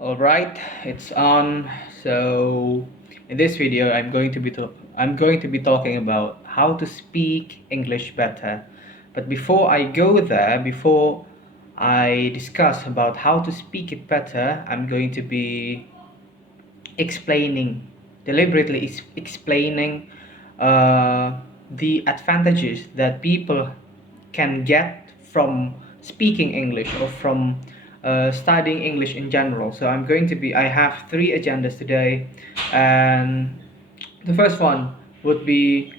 All right, it's on. So, in this video, I'm going to be talking about how to speak English better. But before I go there, before I discuss about how to speak it better, I'm going to be explaining deliberately explaining the advantages that people can get from speaking English or from studying English in general. So I have three agendas today, and the first one would be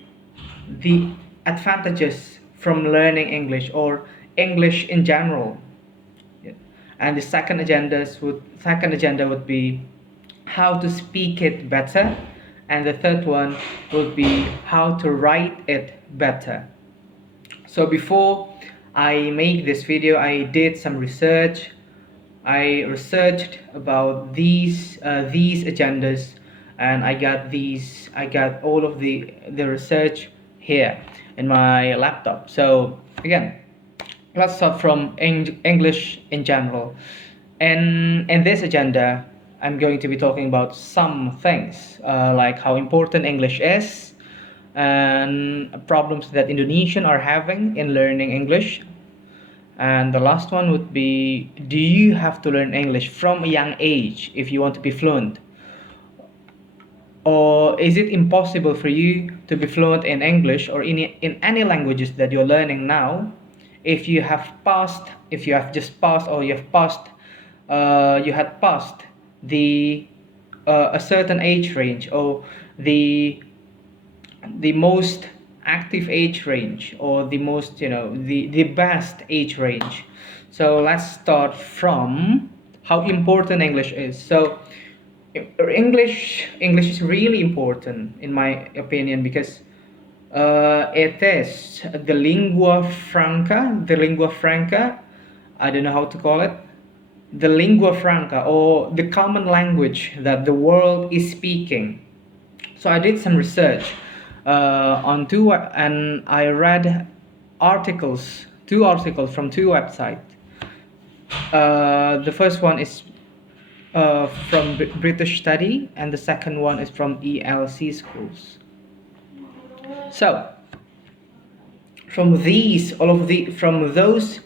the advantages from learning English or English in general. Yeah. And the second agenda would be how to speak it better, and the third one would be how to write it better. So before I make this video, I did some research. I researched about these agendas, and I got all of the research here in my laptop. So again, let's start from English in general. And in this agenda, I'm going to be talking about some things like how important English is and problems that Indonesian are having in learning English. And the last one would be, do you have to learn English from a young age if you want to be fluent? Or is it impossible for you to be fluent in English or in any languages that you're learning now if you have just passed or you had passed the a certain age range or the the most active age range or the most the best age range. So let's start from how important English is. So English is really important in my opinion because it is the lingua franca. I don't know how to call it. The lingua franca, or the common language that the world is speaking. So I did some research and I read two articles from two websites. The first one is from British Study, and the second one is from ELC schools. So from these, all of the from those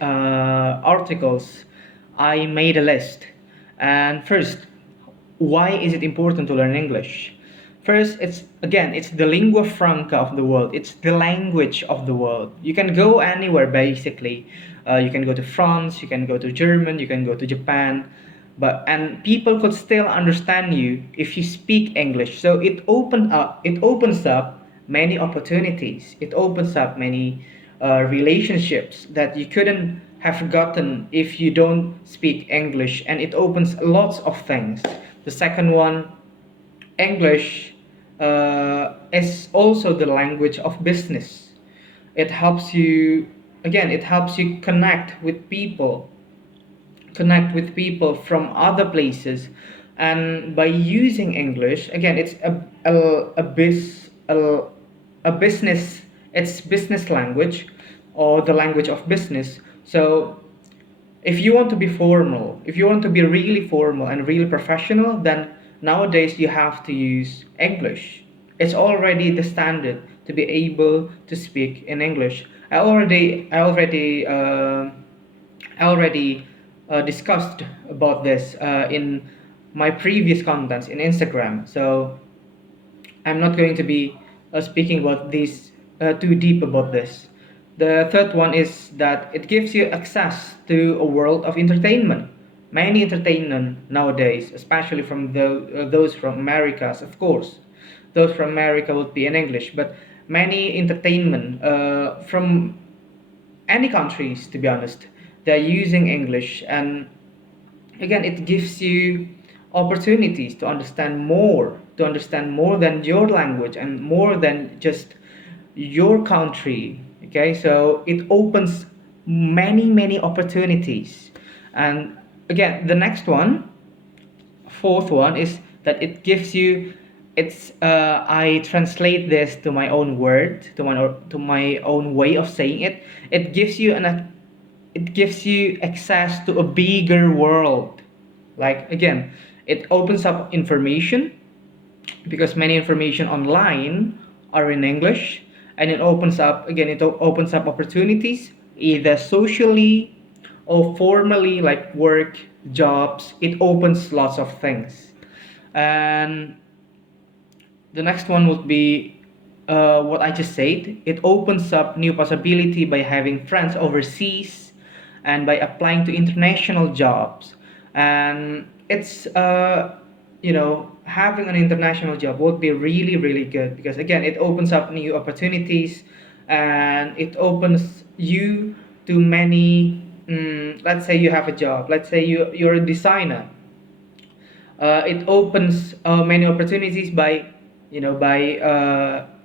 articles, I made a list. And first, why is it important to learn English? First, it's the lingua franca of the world. It's the language of the world. You can go anywhere basically. You can go to France, you can go to Germany, you can go to Japan, and people could still understand you if you speak English. So it opens up many opportunities. It opens up many relationships that you couldn't have gotten if you don't speak English, and it opens lots of things. The second one, English is also the language of business. It helps you, it helps you connect with people from other places. And by using English, again, it's a business, it's business language or the language of business. So if you want to be really formal and really professional, then nowadays you have to use English. It's already the standard to be able to speak in English. I already discussed about this in my previous contents in Instagram. So I'm not going to be speaking about this too deep about this. The third one is that it gives you access to a world of entertainment. Many entertainment nowadays, especially from those from Americas, of course. Those from America would be in English, but many entertainment from any countries, to be honest, they're using English. And again, it gives you opportunities to understand more than your language and more than just your country. Okay, so it opens many opportunities. And again, the next one, fourth one, is that it gives you, it's I translate this to my own word, to my own way of saying it. It gives you it gives you access to a bigger world. Like again, it opens up information because many information online are in English, and it opens up again, it opens up opportunities either socially or formally, like work, jobs. It opens lots of things. And the next one would be what I just said. It opens up new possibility by having friends overseas and by applying to international jobs. And it's having an international job would be really really good because again it opens up new opportunities, and it opens you to many. Let's say you have a job. Let's say you're a designer. It opens many opportunities by by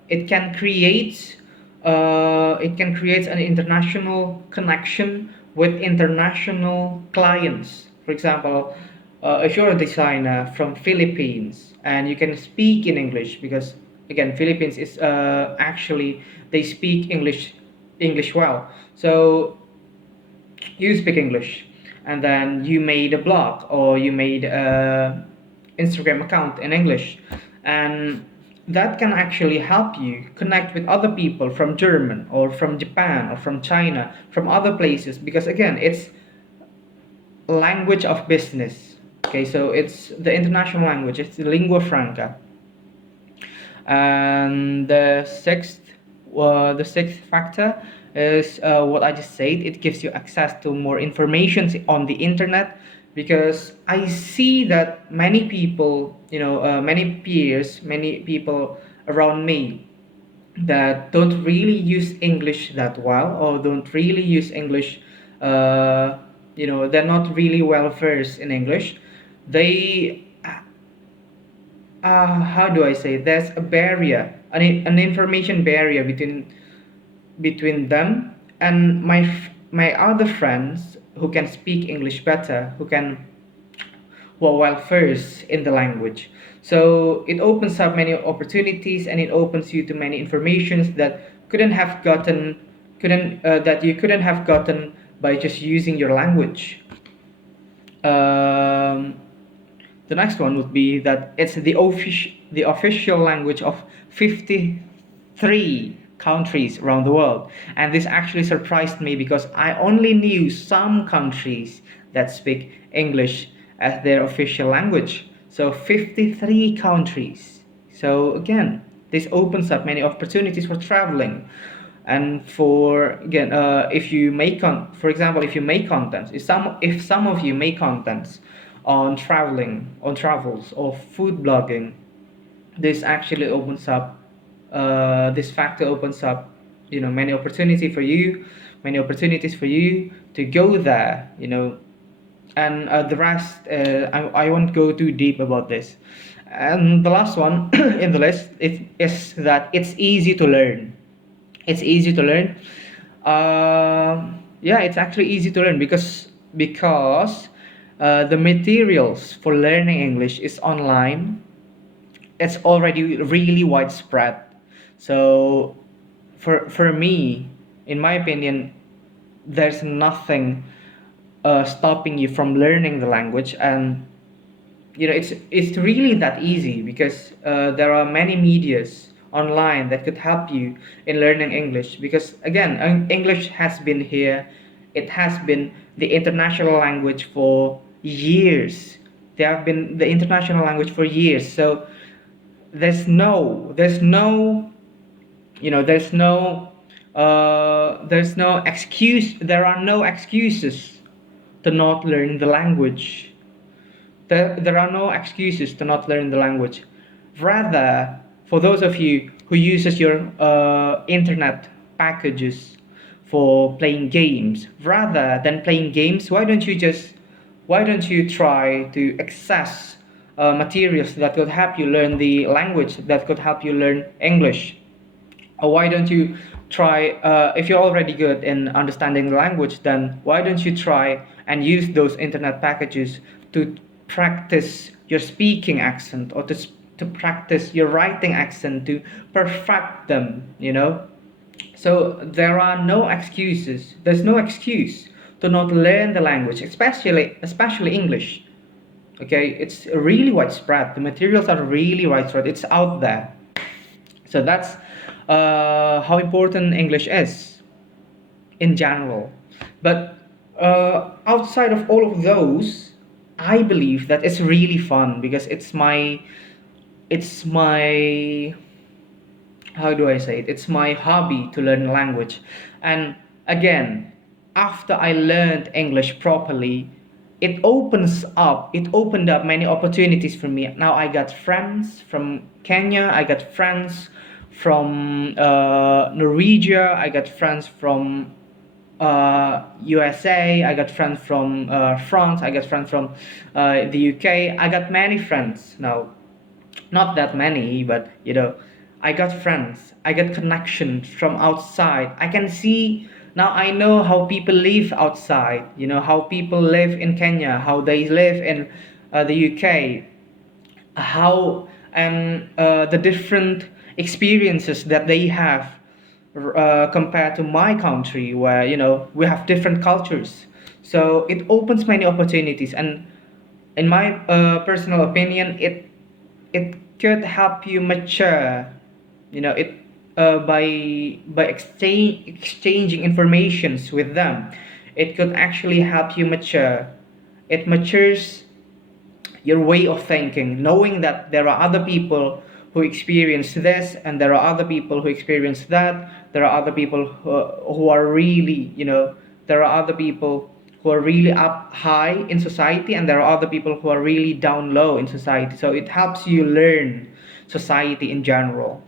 it can create an international connection with international clients. For example, if you're a designer from Philippines and you can speak in English, because again Philippines is actually they speak English well. So you speak English, and then you made a blog or you made a Instagram account in English, and that can actually help you connect with other people from German or from Japan or from China, from other places, because again it's language of business. Okay, so it's the international language, it's the lingua franca. And the sixth factor is what I just said. It gives you access to more information on the internet, because I see that many people, many peers, many people around me that don't really use English that well, or don't really use English. They're not really well versed in English. They how do I say, there's a barrier, an information barrier between them and my other friends who can speak English better, who are well versed in the language. So it opens up many opportunities, and it opens you to many informations that you couldn't have gotten by just using your language. Um, the next one would be that it's the official language of 53 countries around the world. And this actually surprised me because I only knew some countries that speak English as their official language. So 53 countries. So again, this opens up many opportunities for traveling. And for again, if you make for example, if you make contents, if some of you make contents on travels or food blogging, this actually opens up this factor opens up many opportunities for you to go there, and the rest, I won't go too deep about this. And the last one in the list is that it's easy to learn. It's easy to learn. Yeah, it's actually easy to learn because the materials for learning English is online. It's already really widespread. So for me, in my opinion, there's nothing stopping you from learning the language. And it's really that easy because there are many medias online that could help you in learning English, because again English has been here. It has been the international language for years. They have been the international language for years. So there's no you know there's no excuse there are no excuses to not learn the language. There are no excuses to not learn the language. Rather, for those of you who uses your internet packages for playing games, rather than playing games, why don't you try to access materials that could help you learn the language, that could help you learn English? Or why don't you try, if you're already good in understanding the language, then why don't you try and use those internet packages to practice your speaking accent, or to practice your writing accent, to perfect them? So there are no excuses. There's no excuse to not learn the language, especially English. Okay, it's really widespread. The materials are really widespread. It's out there. So that's how important English is in general. But outside of all of those, I believe that it's really fun because it's my how do I say it? It's my hobby to learn language. And again, after I learned English properly, it opened up many opportunities for me. Now I got friends from Kenya, I got friends from Norwegia, I got friends from USA, I got friends from France, I got friends from the UK. I got many friends now, not that many, but I got friends, I got connections from outside. I can see now, I know how people live outside, how people live in Kenya, how they live in the UK, how and the different experiences that they have compared to my country, where we have different cultures. So it opens many opportunities, and in my personal opinion, it could help you mature. It by exchanging informations with them, it could actually help you mature. It matures your way of thinking, knowing that there are other people who experience this, and there are other people who experience that. There are other people who are really, there are other people who are really up high in society, and there are other people who are really down low in society. So it helps you learn society in general.